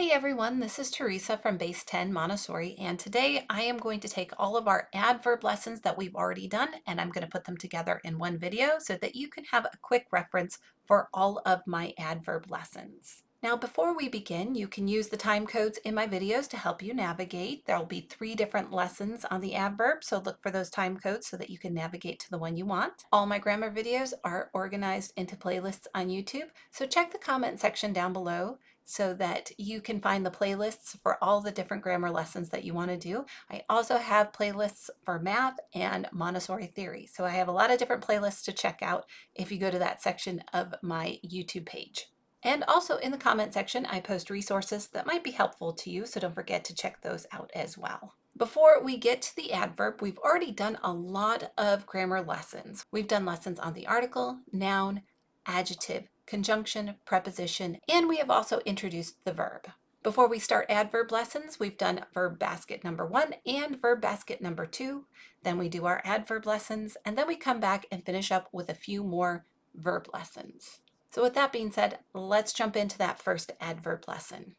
Hey everyone, this is Teresa from Base 10 Montessori, and today I am going to take all of our adverb lessons that we've already done and I'm going to put them together in one video so that you can have a quick reference for all of my adverb lessons. Now, before we begin, you can use the time codes in my videos to help you navigate. There'll be 3 different lessons on the adverb, so look for those time codes so that you can navigate to the one you want. All my grammar videos are organized into playlists on YouTube, so check the comment section down below so that you can find the playlists for all the different grammar lessons that you want to do. I also have playlists for math and Montessori theory. So I have a lot of different playlists to check out if you go to that section of my YouTube page. And also in the comment section, I post resources that might be helpful to you, so don't forget to check those out as well. Before we get to the adverb, we've already done a lot of grammar lessons. We've done lessons on the article, noun, adjective, conjunction, preposition, and we have also introduced the verb. Before we start adverb lessons, we've done verb basket number 1 and verb basket number 2. Then we do our adverb lessons, and then we come back and finish up with a few more verb lessons. So with that being said, let's jump into that first adverb lesson.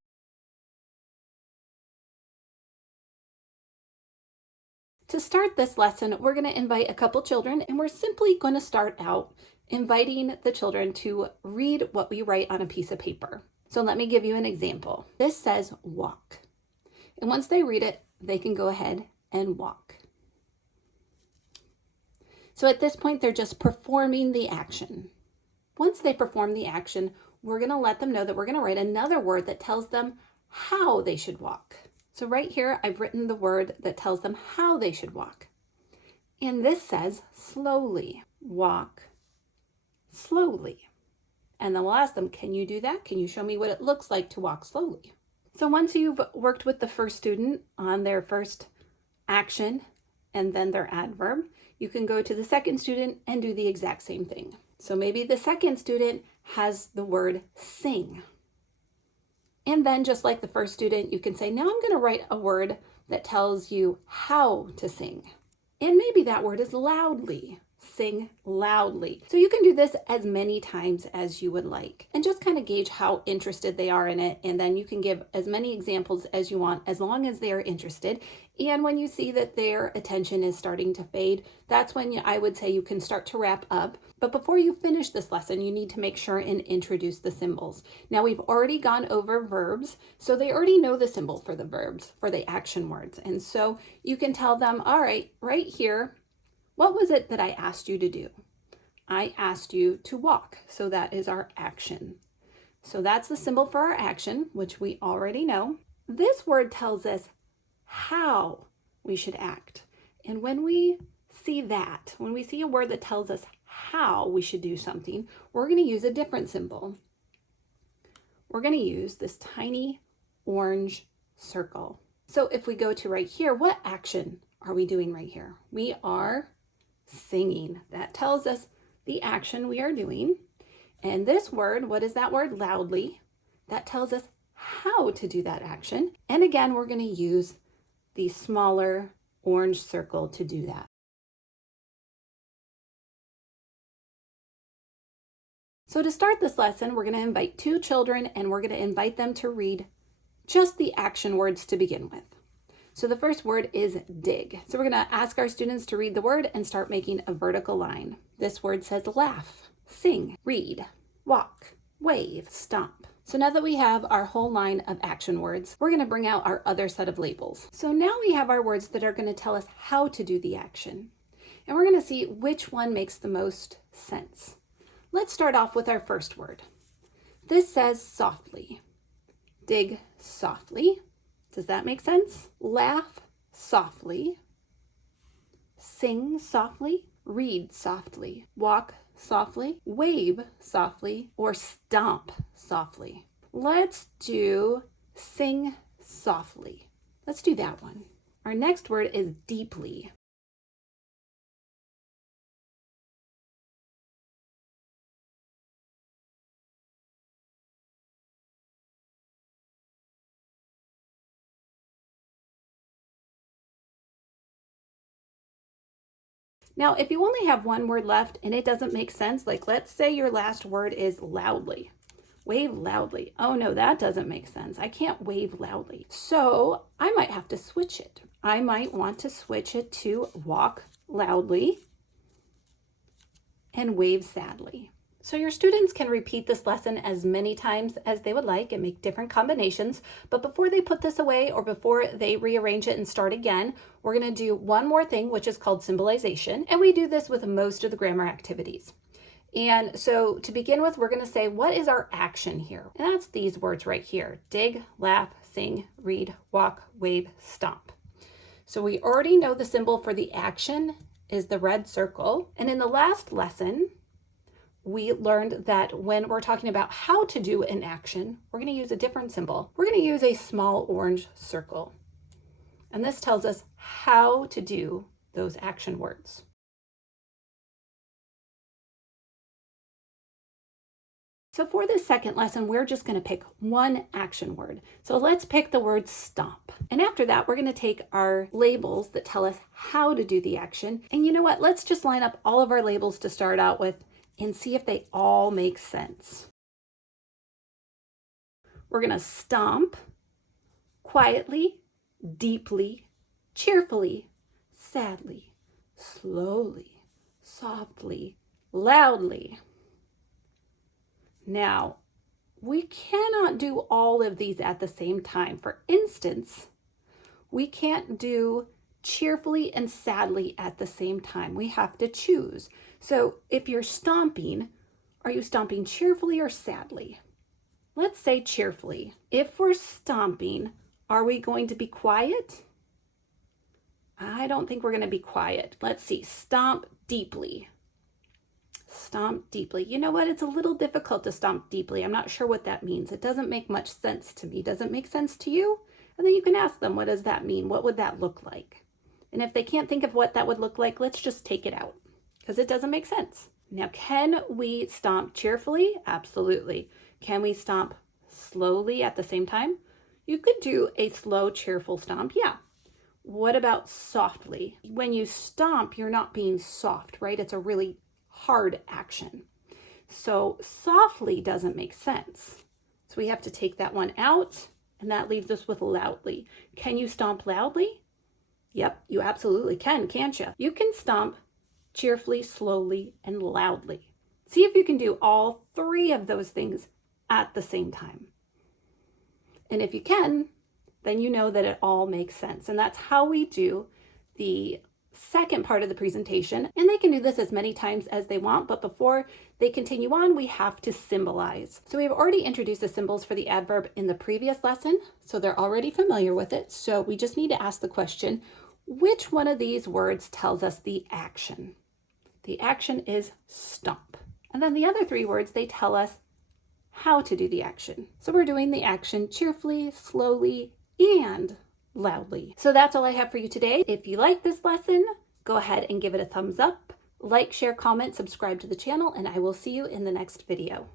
To start this lesson, we're going to invite a couple children, and we're simply going to start out inviting the children to read what we write on a piece of paper. So let me give you an example. This says walk. And once they read it, they can go ahead and walk. So at this point, they're just performing the action. Once they perform the action, we're going to let them know that we're going to write another word that tells them how they should walk. So right here, I've written the word that tells them how they should walk. And this says slowly, walk slowly. And then we'll ask them, can you do that? Can you show me what it looks like to walk slowly? So once you've worked with the first student on their first action and then their adverb, you can go to the second student and do the exact same thing. So maybe the second student has the word sing. And then just like the first student, you can say, now I'm going to write a word that tells you how to sing. And maybe that word is loudly. Sing loudly. So you can do this as many times as you would like and just kind of gauge how interested they are in it. And then you can give as many examples as you want as long as they are interested. And when you see that their attention is starting to fade, that's when I would say you can start to wrap up. But before you finish this lesson, you need to make sure and introduce the symbols. Now we've already gone over verbs, so they already know the symbol for the verbs, for the action words. And so you can tell them, all right, right here, what was it that I asked you to do? I asked you to walk. So that is our action. So that's the symbol for our action, which we already know. This word tells us how we should act. And when we see that, when we see a word that tells us how we should do something, we're going to use a different symbol. We're going to use this tiny orange circle. So if we go to right here, what action are we doing right here? We are singing. That tells us the action we are doing. And this word, what is that word? Loudly. That tells us how to do that action. And again, we're going to use the smaller orange circle to do that. So to start this lesson, we're going to invite 2 children and we're going to invite them to read just the action words to begin with. So the first word is dig. So we're going to ask our students to read the word and start making a vertical line. This word says laugh, sing, read, walk, wave, stomp. So now that we have our whole line of action words, we're going to bring out our other set of labels. So now we have our words that are going to tell us how to do the action. And we're going to see which one makes the most sense. Let's start off with our first word. This says softly. Dig softly. Does that make sense? Laugh softly. Sing softly. Read softly. Walk softly. Wave softly. Or stomp softly. Let's do sing softly. Let's do that one. Our next word is deeply. Now, if you only have one word left and it doesn't make sense, like let's say your last word is loudly. Wave loudly. Oh no, that doesn't make sense. I can't wave loudly. So I might have to switch it. I might want to switch it to walk loudly and wave sadly. So your students can repeat this lesson as many times as they would like and make different combinations, but before they put this away or before they rearrange it and start again, we're going to do one more thing, which is called symbolization, and we do this with most of the grammar activities. And so to begin with, we're going to say, what is our action here? And that's these words right here: dig, laugh, sing, read, walk, wave, stomp. So we already know the symbol for the action is the red circle. And in the last lesson, we learned that when we're talking about how to do an action, we're going to use a different symbol. We're going to use a small orange circle. And this tells us how to do those action words. So for this second lesson, we're just going to pick one action word. So let's pick the word stomp. And after that, we're going to take our labels that tell us how to do the action. And you know what? Let's just line up all of our labels to start out with and see if they all make sense. We're going to stomp quietly, deeply, cheerfully, sadly, slowly, softly, loudly. Now, we cannot do all of these at the same time. For instance, we can't do cheerfully and sadly at the same time. We have to choose. So if you're stomping, are you stomping cheerfully or sadly? Let's say cheerfully. If we're stomping, are we going to be quiet? I don't think we're going to be quiet. Let's see. Stomp deeply. Stomp deeply. You know what? It's a little difficult to stomp deeply. I'm not sure what that means. It doesn't make much sense to me. Does it make sense to you? And then you can ask them, what does that mean? What would that look like? And if they can't think of what that would look like, let's just take it out because it doesn't make sense. Now, can we stomp cheerfully? Absolutely. Can we stomp slowly at the same time? You could do a slow, cheerful stomp. Yeah. What about softly? When you stomp, you're not being soft, right? It's a really hard action. So softly doesn't make sense. So we have to take that one out, and that leaves us with loudly. Can you stomp loudly? Yep, you absolutely can, can't you? You can stomp cheerfully, slowly, and loudly. See if you can do all three of those things at the same time. And if you can, then you know that it all makes sense. And that's how we do the second part of the presentation. And they can do this as many times as they want, but before they continue on, we have to symbolize. So we've already introduced the symbols for the adverb in the previous lesson, so they're already familiar with it. So we just need to ask the question, which one of these words tells us the action? The action is stomp. And then the other three words, they tell us how to do the action. So we're doing the action cheerfully, slowly, and loudly. So that's all I have for you today. If you like this lesson, go ahead and give it a thumbs up, like, share, comment, subscribe to the channel, and I will see you in the next video.